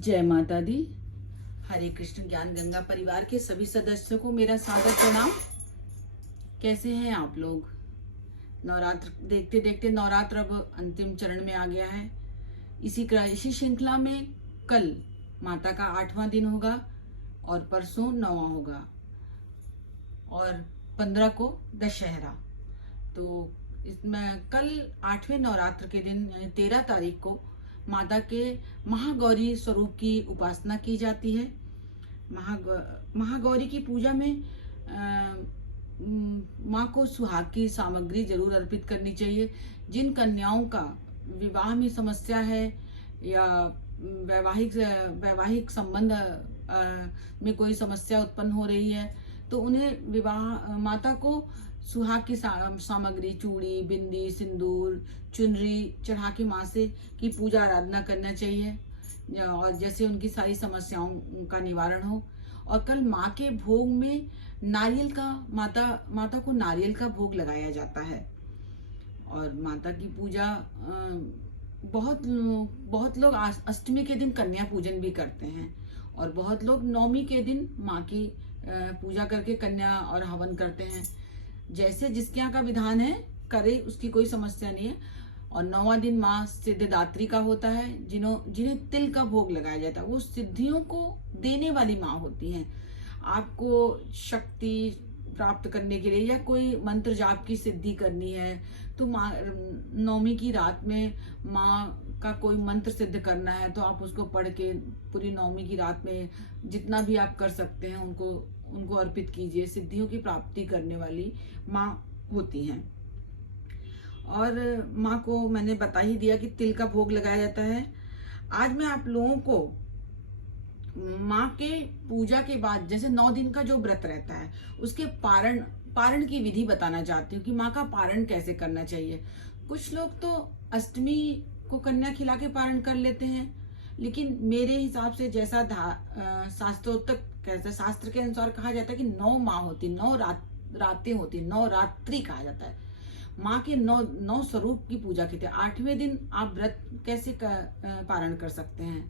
जय माता दी। हरे कृष्ण ज्ञान गंगा परिवार के सभी सदस्यों को मेरा सादर प्रणाम। कैसे हैं आप लोग? नवरात्र देखते देखते नवरात्र अब अंतिम चरण में आ गया है। इसी श्रृंखला में कल माता का 8वां दिन होगा और परसों 9वां होगा और 15 को दशहरा। तो इसमें कल 8वें नवरात्र के दिन 13 तारीख को माता के महागौरी स्वरूप की उपासना की जाती है। महागौरी की पूजा में माँ को सुहाग की सामग्री जरूर अर्पित करनी चाहिए। जिन कन्याओं का विवाह में समस्या है या वैवाहिक संबंध में कोई समस्या उत्पन्न हो रही है तो उन्हें विवाह माता को सुहाग की सामग्री चूड़ी, बिंदी, सिंदूर, चुनरी चढ़ा के माँ से की पूजा आराधना करना चाहिए और जैसे उनकी सारी समस्याओं का निवारण हो। और कल माँ के भोग में नारियल का माता को नारियल का भोग लगाया जाता है। और माता की पूजा बहुत लोग अष्टमी के दिन कन्या पूजन भी करते हैं और बहुत लोग नवमी के दिन माँ की पूजा करके कन्या और हवन करते हैं। जैसे जिसके यहाँ का विधान है करे, उसकी कोई समस्या नहीं है। और 9वां दिन माँ सिद्धिदात्री का होता है, जिन्हें तिल का भोग लगाया जाता है। वो सिद्धियों को देने वाली माँ होती हैं। आपको शक्ति प्राप्त करने के लिए या कोई मंत्र जाप की सिद्धि करनी है तो माँ नवमी की रात में माँ का कोई मंत्र सिद्ध करना है तो आप उसको पढ़ के पूरी नवमी की रात में जितना भी आप कर सकते हैं उनको अर्पित कीजिए। सिद्धियों की प्राप्ति करने वाली माँ होती हैं। और माँ को मैंने बता ही दिया कि तिल का भोग लगाया जाता है। आज मैं आप लोगों को माँ के पूजा के बाद जैसे 9 दिन का जो व्रत रहता है उसके पारण की विधि बताना चाहती हूँ कि माँ का पारण कैसे करना चाहिए। कुछ लोग तो अष्टमी को कन्या खिला के पारण कर लेते हैं, लेकिन मेरे हिसाब से जैसा शास्त्र के अनुसार कहा जाता है कि 9 माँ होती, 9 रातें होती, 9 रात्रि कहा जाता है। माँ के 9 स्वरूप की पूजा की थी। 8वें दिन आप व्रत कैसे पारण कर सकते हैं?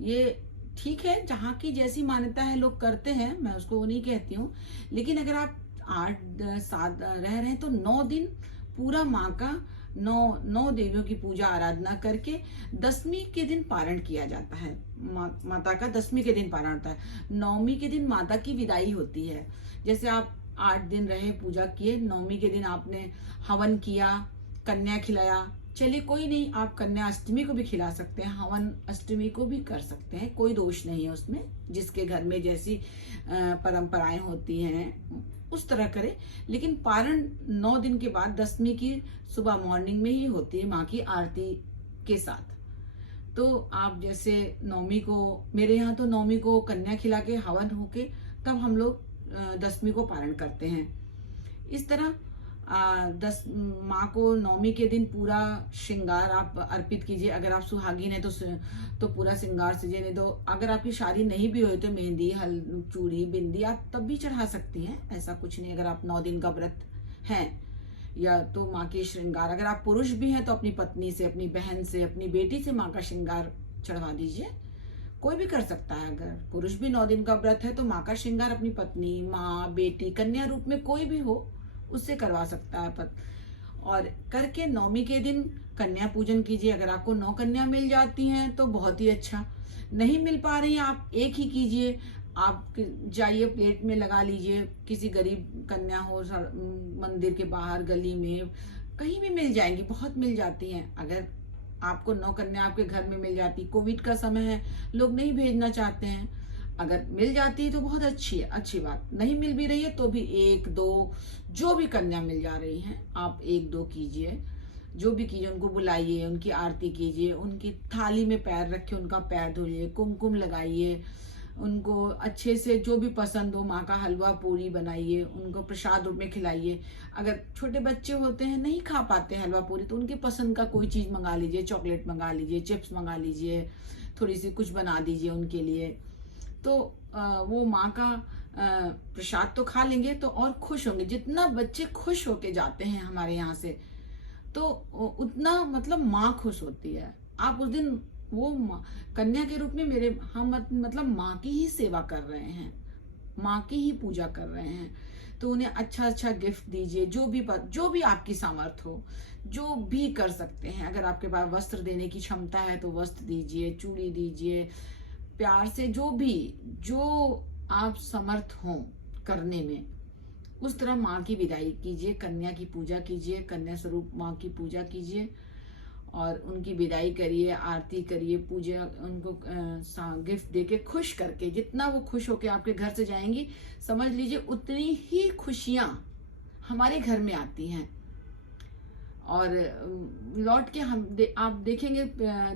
ये ठीक है, जहाँ की जैसी मान्यता है लोग करते हैं, मैं उसको वो नहीं कहती हूँ। लेकिन अगर आप 8-7 रह रहे हैं तो 9 दिन पूरा माँ का 9 देवियों की पूजा आराधना करके 10वीं के दिन पारण किया जाता है। माता का 10वीं के दिन पारण होता है। 9वीं के दिन माता की विदाई होती है। जैसे आप 8 दिन रहे पूजा किए, 9वीं के दिन आपने हवन किया, कन्या खिलाया, चलिए कोई नहीं, आप कन्या अष्टमी को भी खिला सकते हैं, हवन अष्टमी को भी कर सकते हैं, कोई दोष नहीं है उसमें। जिसके घर में जैसी परंपराएं होती हैं उस तरह करे। लेकिन पारण 9 दिन के बाद 10वीं की सुबह मॉर्निंग में ही होती है माँ की आरती के साथ। तो आप जैसे 9वीं को, मेरे यहाँ तो 9वीं को कन्या खिला के हवन होके तब हम लोग 10वीं को पारण करते हैं। इस तरह माँ को 9वीं के दिन पूरा श्रृंगार आप अर्पित कीजिए। अगर आप सुहागिन है तो पूरा श्रृंगार सजे। नहीं तो अगर आपकी शादी नहीं भी हुई तो मेहंदी, चूड़ी, बिंदी आप तब भी चढ़ा सकती हैं, ऐसा कुछ नहीं। अगर आप 9 दिन का व्रत हैं या तो माँ के श्रृंगार, अगर आप पुरुष भी हैं तो अपनी पत्नी से, अपनी बहन से, अपनी बेटी से माँ का श्रृंगार चढ़वा दीजिए। कोई भी कर सकता है। अगर पुरुष भी 9 दिन का व्रत है तो माँ का श्रृंगार अपनी पत्नी, माँ, बेटी, कन्या रूप में कोई भी हो उससे करवा सकता है। और करके 9वीं के दिन कन्या पूजन कीजिए। अगर आपको 9 कन्या मिल जाती हैं तो बहुत ही अच्छा। नहीं मिल पा रही है आप एक ही कीजिए। आप जाइए प्लेट में लगा लीजिए, किसी गरीब कन्या हो, मंदिर के बाहर गली में कहीं भी मिल जाएंगी, बहुत मिल जाती हैं। अगर आपको 9 कन्या आपके घर में मिल जाती, कोविड का समय है, लोग नहीं भेजना चाहते हैं, अगर मिल जाती है तो बहुत अच्छी है, अच्छी बात। नहीं मिल भी रही है तो भी 1-2 जो भी कन्या मिल जा रही हैं आप 1-2 कीजिए। जो भी कीजिए, उनको बुलाइए, उनकी आरती कीजिए, उनकी थाली में पैर रखिए, उनका पैर धोइए, कुमकुम लगाइए, उनको अच्छे से जो भी पसंद हो माँ का हलवा पूरी बनाइए, उनको प्रसाद रूप में खिलाइए। अगर छोटे बच्चे होते हैं नहीं खा पाते हलवा पूरी तो उनकी पसंद का कोई चीज़ मंगा लीजिए, चॉकलेट मंगा लीजिए, चिप्स मंगा लीजिए, थोड़ी सी कुछ बना दीजिए उनके लिए। तो वो माँ का प्रसाद तो खा लेंगे तो और खुश होंगे। जितना बच्चे खुश होके जाते हैं हमारे यहाँ से तो उतना मतलब माँ खुश होती है। आप उस दिन वो कन्या के रूप में मेरे हम मतलब माँ की ही सेवा कर रहे हैं, माँ की ही पूजा कर रहे हैं। तो उन्हें अच्छा अच्छा गिफ्ट दीजिए, जो भी आपकी सामर्थ हो, जो भी कर सकते हैं। अगर आपके पास वस्त्र देने की क्षमता है तो वस्त्र दीजिए, चूड़ी दीजिए, प्यार से जो आप समर्थ हो करने में, उस तरह माँ की विदाई कीजिए, कन्या की पूजा कीजिए, कन्या स्वरूप माँ की पूजा कीजिए और उनकी विदाई करिए, आरती करिए, पूजा, उनको गिफ्ट देके खुश करके, जितना वो खुश होके आपके घर से जाएंगी, समझ लीजिए उतनी ही खुशियाँ हमारे घर में आती हैं। और लौट के आप देखेंगे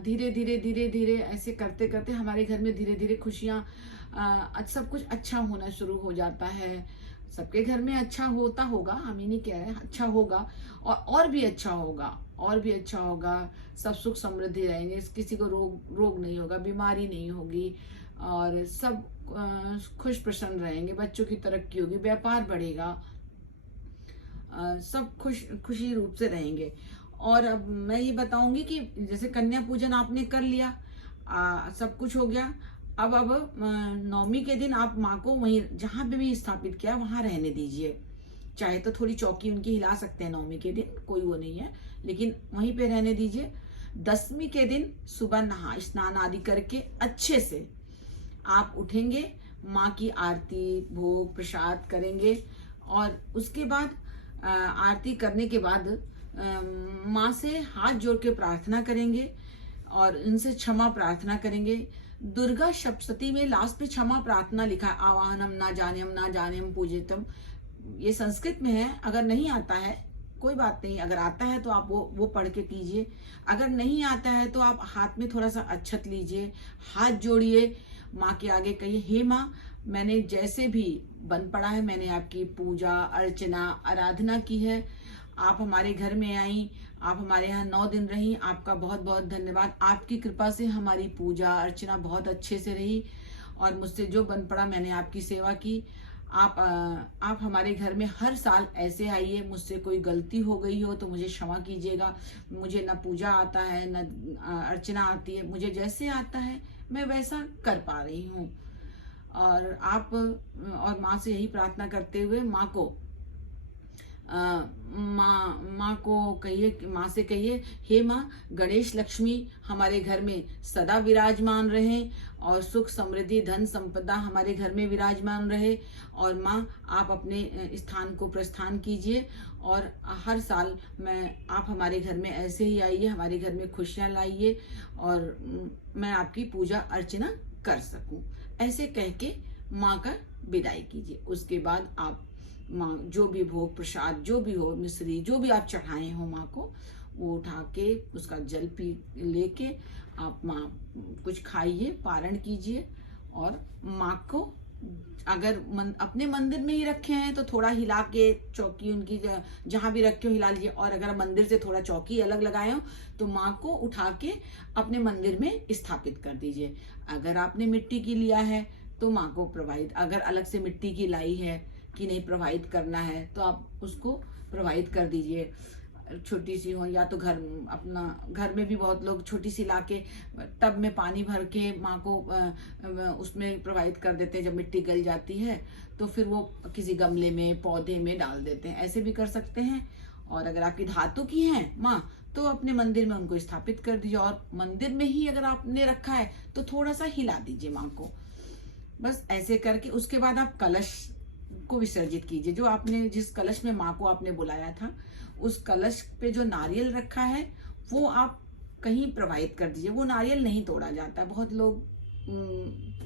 धीरे धीरे धीरे धीरे ऐसे करते करते हमारे घर में धीरे धीरे खुशियाँ, सब कुछ अच्छा होना शुरू हो जाता है। सबके घर में अच्छा होता होगा, हम ही नहीं कह रहे, अच्छा होगा और भी अच्छा होगा, और भी अच्छा होगा। सब सुख समृद्धि रहेंगे, किसी को रोग नहीं होगा, बीमारी नहीं होगी और सब खुश प्रसन्न रहेंगे, बच्चों की तरक्की होगी, व्यापार बढ़ेगा, सब खुशी रूप से रहेंगे। और अब मैं ये बताऊंगी कि जैसे कन्या पूजन आपने कर लिया, सब कुछ हो गया। अब नवमी के दिन आप माँ को वहीं जहाँ पे भी स्थापित किया वहां रहने दीजिए। चाहे तो थोड़ी चौकी उनकी हिला सकते हैं नवमी के दिन, कोई वो नहीं है, लेकिन वहीं पे रहने दीजिए। दसवीं के दिन सुबह नहा स्नान आदि करके अच्छे से आप उठेंगे, माँ की आरती भोग प्रसाद करेंगे और उसके बाद आरती करने के बाद माँ से हाथ जोड़ के प्रार्थना करेंगे और उनसे क्षमा प्रार्थना करेंगे। दुर्गा सप्तशती में लास्ट पे क्षमा प्रार्थना लिखा है, आवाहनम ना जानेम पूजितम। ये संस्कृत में है, अगर नहीं आता है कोई बात नहीं, अगर आता है तो आप वो पढ़ के कीजिए। अगर नहीं आता है तो आप हाथ में थोड़ा सा अक्षत लीजिए, हाथ जोड़िए, माँ के आगे कहिए, हे माँ, मैंने जैसे भी बन पड़ा है मैंने आपकी पूजा अर्चना आराधना की है, आप हमारे घर में आई, आप हमारे यहाँ 9 दिन रही, आपका बहुत बहुत धन्यवाद। आपकी कृपा से हमारी पूजा अर्चना बहुत अच्छे से रही और मुझसे जो बन पड़ा मैंने आपकी सेवा की। आप हमारे घर में हर साल ऐसे आइए, मुझसे कोई गलती हो गई हो तो मुझे क्षमा कीजिएगा। मुझे न पूजा आता है न अर्चना आती है, मुझे जैसे आता है मैं वैसा कर पा रही हूँ। और आप और माँ से यही प्रार्थना करते हुए माँ को माँ को कहिए, माँ से कहिए, हे माँ, गणेश लक्ष्मी हमारे घर में सदा विराजमान रहे और सुख समृद्धि धन संपदा हमारे घर में विराजमान रहे। और माँ, आप अपने स्थान को प्रस्थान कीजिए और हर साल आप हमारे घर में ऐसे ही आइए, हमारे घर में खुशियाँ लाइए और मैं आपकी पूजा अर्चना कर सकूं। ऐसे कह के माँ का विदाई कीजिए। उसके बाद आप माँ जो भी भोग प्रसाद जो भी हो, मिश्री जो भी आप चढ़ाए हो माँ को, वो उठा के उसका जल पी लेके आप माँ कुछ खाइए, पारण कीजिए। और माँ को अगर अपने मंदिर में ही रखे हैं तो थोड़ा हिला के चौकी उनकी जहाँ भी रखे हो हिला लीजिए, और अगर मंदिर से थोड़ा चौकी अलग लगाए हो तो माँ को उठा के अपने मंदिर में स्थापित कर दीजिए। अगर आपने मिट्टी की लिया है तो माँ को प्रोवाइड, अगर अलग से मिट्टी की लाई है कि नहीं प्रोवाइड करना है तो आप उसको प्रोवाइड कर दीजिए। छोटी सी हो या तो अपना घर में भी बहुत लोग छोटी सी ला के टब में पानी भर के माँ को उसमें प्रोवाइड कर देते हैं। जब मिट्टी गल जाती है तो फिर वो किसी गमले में पौधे में डाल देते हैं, ऐसे भी कर सकते हैं। और अगर आपकी धातु की है माँ तो अपने मंदिर में उनको स्थापित कर दीजिए, और मंदिर में ही अगर आपने रखा है तो थोड़ा सा हिला दीजिए माँ को। बस ऐसे करके उसके बाद आप कलश को विसर्जित कीजिए। जो आपने जिस कलश में माँ को आपने बुलाया था उस कलश पे जो नारियल रखा है वो आप कहीं प्रवाहित कर दीजिए। वो नारियल नहीं तोड़ा जाता, बहुत लोग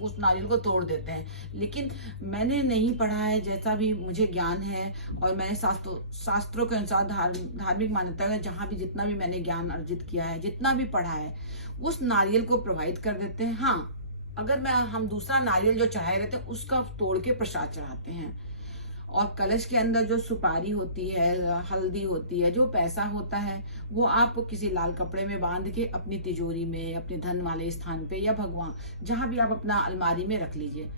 उस नारियल को तोड़ देते हैं, लेकिन मैंने नहीं पढ़ा है, जैसा भी मुझे ज्ञान है और मैंने शास्त्रों के अनुसार धार्मिक मान्यता है, जहाँ भी जितना भी मैंने ज्ञान अर्जित किया है, जितना भी पढ़ा है, उस नारियल को प्रवाहित कर देते हैं। हाँ, अगर हम दूसरा नारियल जो चढ़ाए रहते हैं उसका तोड़ के प्रसाद चढ़ाते हैं। और कलश के अंदर जो सुपारी होती है, हल्दी होती है, जो पैसा होता है, वो आप किसी लाल कपड़े में बांध के अपनी तिजोरी में, अपने धन वाले स्थान पे या भगवान जहाँ भी आप अपना अलमारी में रख लीजिए।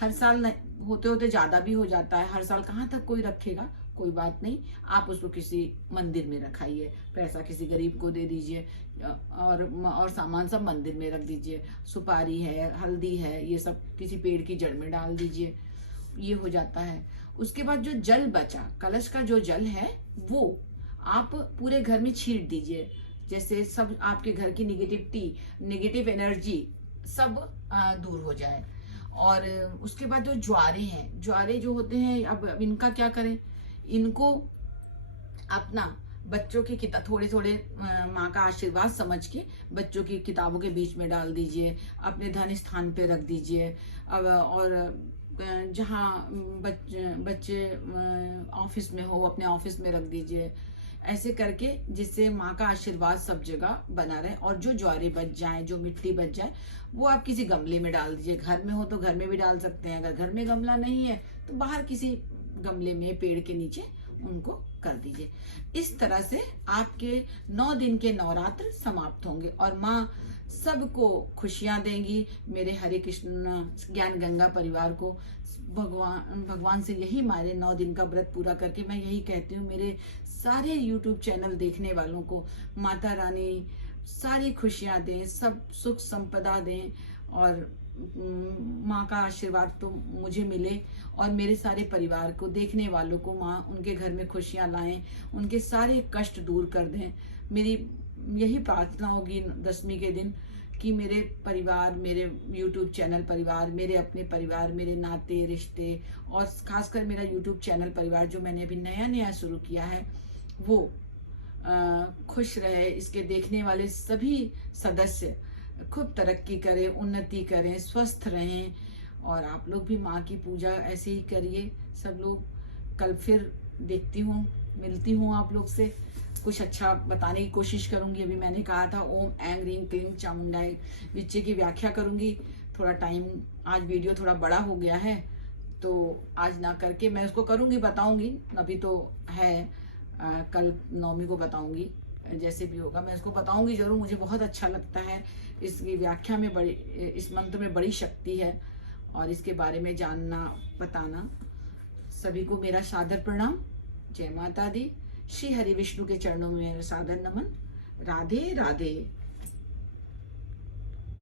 हर साल होते होते ज्यादा भी हो जाता है, हर साल कहाँ तक कोई रखेगा, कोई बात नहीं, आप उसको किसी मंदिर में रखाइए, पैसा किसी गरीब को दे दीजिए, और सामान सब मंदिर में रख दीजिए, सुपारी है, हल्दी है, ये सब किसी पेड़ की जड़ में डाल दीजिए, ये हो जाता है। उसके बाद जो जल बचा, कलश का जो जल है वो आप पूरे घर में छींट दीजिए, जैसे सब आपके घर की निगेटिविटी, नेगेटिव एनर्जी सब दूर हो जाए। और उसके बाद जो ज्वारे हैं, ज्वारे जो होते हैं, अब इनका क्या करें, इनको अपना बच्चों की किताब थोड़े थोड़े माँ का आशीर्वाद समझ के बच्चों की किताबों के बीच में डाल दीजिए, अपने धन स्थान पे रख दीजिए। अब और जहाँ बच्चे ऑफिस में हो, अपने ऑफिस में रख दीजिए, ऐसे करके जिससे माँ का आशीर्वाद सब जगह बना रहे। और जो ज्वारे बच जाए, जो मिट्टी बच जाए, वो आप किसी गमले में डाल दीजिए। घर में हो तो घर में भी डाल सकते हैं, अगर घर में गमला नहीं है तो बाहर किसी गमले में, पेड़ के नीचे उनको कर दीजिए। इस तरह से आपके 9 दिन के नवरात्र समाप्त होंगे और माँ सबको खुशियां देंगी। मेरे हरे कृष्ण ज्ञान गंगा परिवार को भगवान से यही मारे 9 दिन का व्रत पूरा करके मैं यही कहती हूँ, मेरे सारे YouTube चैनल देखने वालों को माता रानी सारी खुशियां दें, सब सुख संपदा दें, और माँ का आशीर्वाद तो मुझे मिले और मेरे सारे परिवार को, देखने वालों को माँ उनके घर में खुशियां लाएं, उनके सारे कष्ट दूर कर दें। मेरी यही प्रार्थना होगी 10वीं के दिन कि मेरे परिवार, मेरे YouTube चैनल परिवार, मेरे अपने परिवार, मेरे नाते रिश्ते, और खासकर मेरा YouTube चैनल परिवार जो मैंने अभी नया नया शुरू किया है, वो खुश रहे। इसके देखने वाले सभी सदस्य खूब तरक्की करें, उन्नति करें, स्वस्थ रहें। और आप लोग भी माँ की पूजा ऐसे ही करिए सब लोग। कल फिर देखती हूँ, मिलती हूँ आप लोग से, कुछ अच्छा बताने की कोशिश करूँगी। अभी मैंने कहा था ओम ऐं ह्रीं क्लीं चामुंडाई विच्चे की व्याख्या करूँगी। थोड़ा टाइम, आज वीडियो थोड़ा बड़ा हो गया है तो आज ना करके मैं उसको करूँगी, बताऊँगी। अभी तो है, कल 9वीं को बताऊँगी, जैसे भी होगा मैं उसको बताऊँगी ज़रूर। मुझे बहुत अच्छा लगता है, इसकी व्याख्या में बड़ी, इस मंत्र में बड़ी शक्ति है और इसके बारे में जानना, बताना। सभी को मेरा सादर प्रणाम। जय माता दी। श्री हरि विष्णु के चरणों में मेरा सादर नमन। राधे राधे।